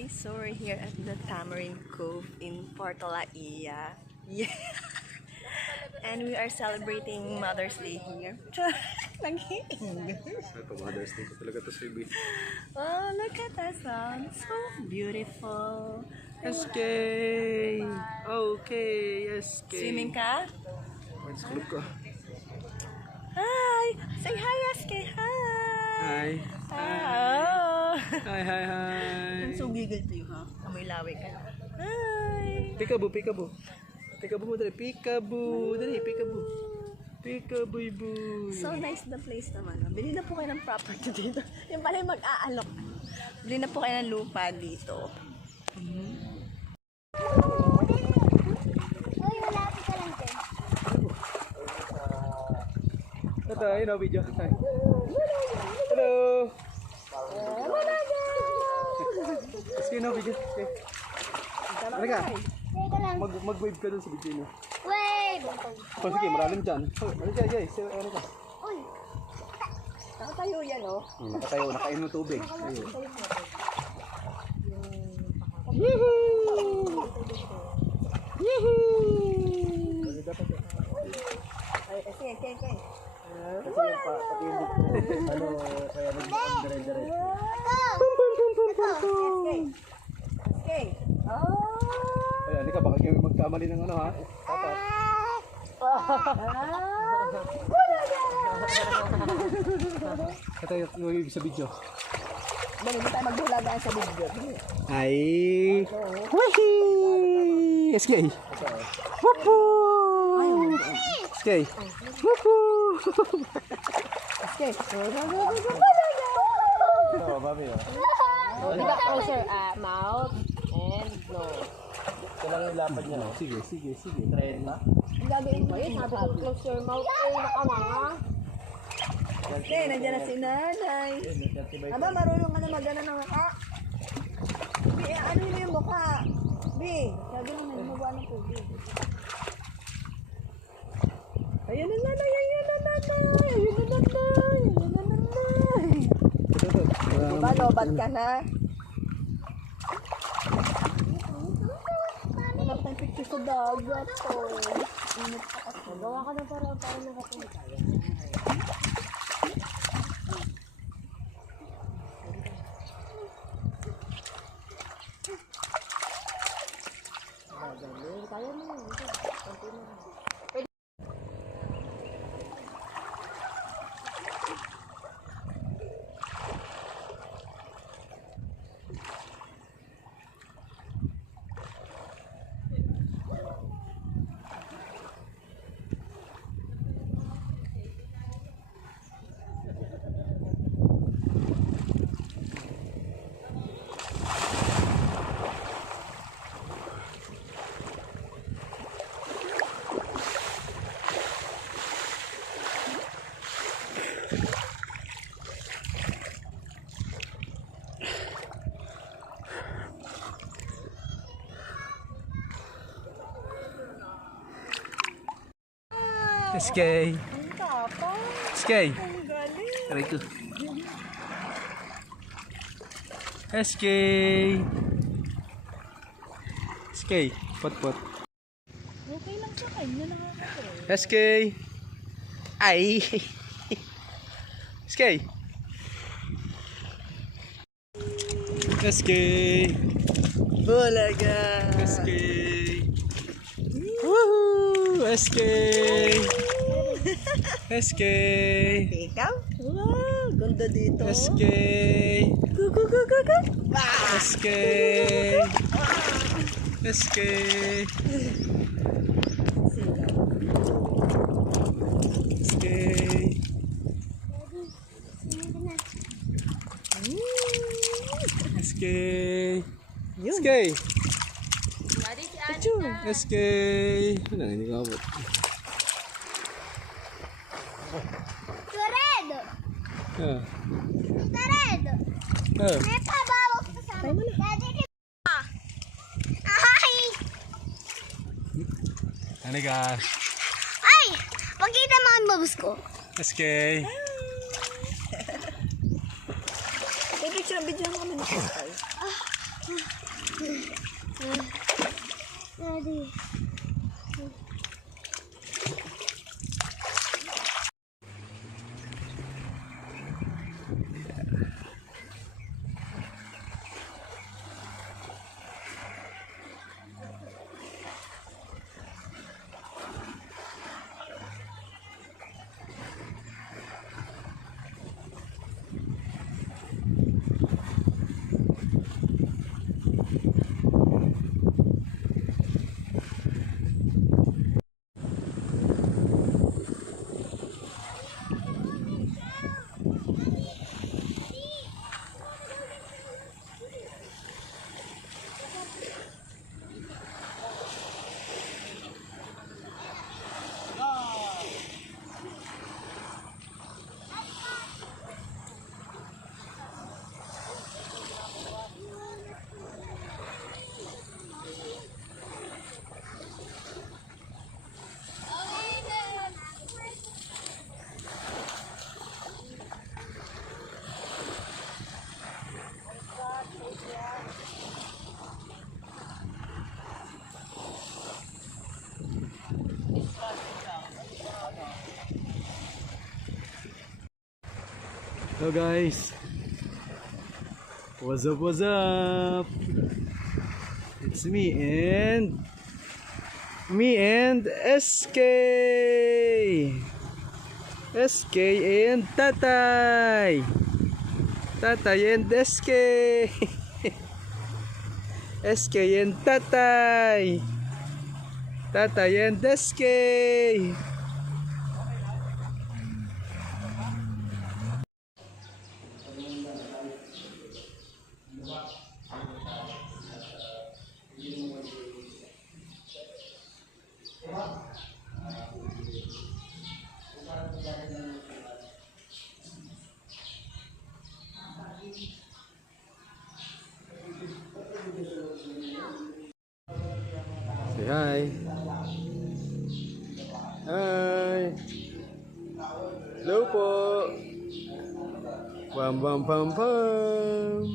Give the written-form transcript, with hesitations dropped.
Hi! So we're here at the Tamarind Cove in Porto La Ia. Yeah. And we are celebrating Mother's Day here. Nag-iingay. Ito, Mother's Day ko talaga to, Sibi. Oh, look at that sun. So beautiful. SK! Okay, SK. Swimming ka? Let's look ka. Hi! Say hi, SK! Hi! Hi. Oh! Hi, hi, hi. I'm so giggle to you, ha? Amoy lawi ka. Hi! Peekaboo, peekaboo. Peekaboo mo dali. Peekaboo. Dali, peekaboo. Peekaboo. So nice the place naman. Bili na po kayo ng property dito. Yung pala yung mag-aalok. Bili na po kayo ng lupa dito. Uy, malapit ka lang din. Ito, yun o, video. Hi. Hello. SK na, video. Okay. Halika. Teka lang. Mag-wave ka dun sa video niyo. Wave! Oh, sige, malalim dyan. Ano dyan, guys? Ano ka? Uy! Nakatayo yan, oh. Nakatayo, nakain mo tubig. Ayun. Ay, sige, sige. Kasi yung pati yung ano, kaya nag-dire-dire. Okay. Oh! Ayan, hindi ka baka kayo magkamali ng ano ha? Tapat. Ito yung ibig sa video. Dali, hindi tayo maghulagaan sa video. Ay! Wahee! SK! Woohoo! SK! Woohoo! Okay. Ito, mami oh. Diba closer, mouth and nose. Ito lang yung lapad niya. Sige, sige, sige. Try na. Ang gagawin mo yun, sabi ko close your mouth. Ay, nakamanga. Okay, nandiyan na si nanay. Aba, marunong ka na magana ng mukha. B, ano yun yung mukha? B, gagawin mo na magawa ng tubig. Ayun na nanay, ayun na nanay, ayun na nanay, ayun na nanay. Diba, lobat ka na? Hanap tayong picture sa dagat to. Init pa kasi. Gawa ka na para nakapunta tayo. Kaya mo. SK! Ang tapa. SK! Ang galing. Aray ko. SK! SK! Pot-pot. Okay lang sa kanya, nakakatawa. SK! Ay! SK! SK! Bulaga. SK! Woohoo! SK! SK! Ikaw? Wow, ganda dito. SK! Kuku. SK! SK! SK! SK! SK! SK! Wala, hindi ko abot. Toredo! Ah. Toredo! Ah. May pabawak ka sa amin. Daddy, ay! Ano ka? Ay! Pagkita mo ang babos ko. SK! May picture, video mo kami na. Hello guys. What's up, what's up? It's me and SK. SK and Tatay. Tatay and SK. SK and Tatay. Tatay and SK. Say hi. Hi. Hello po. Pam pam pam pam.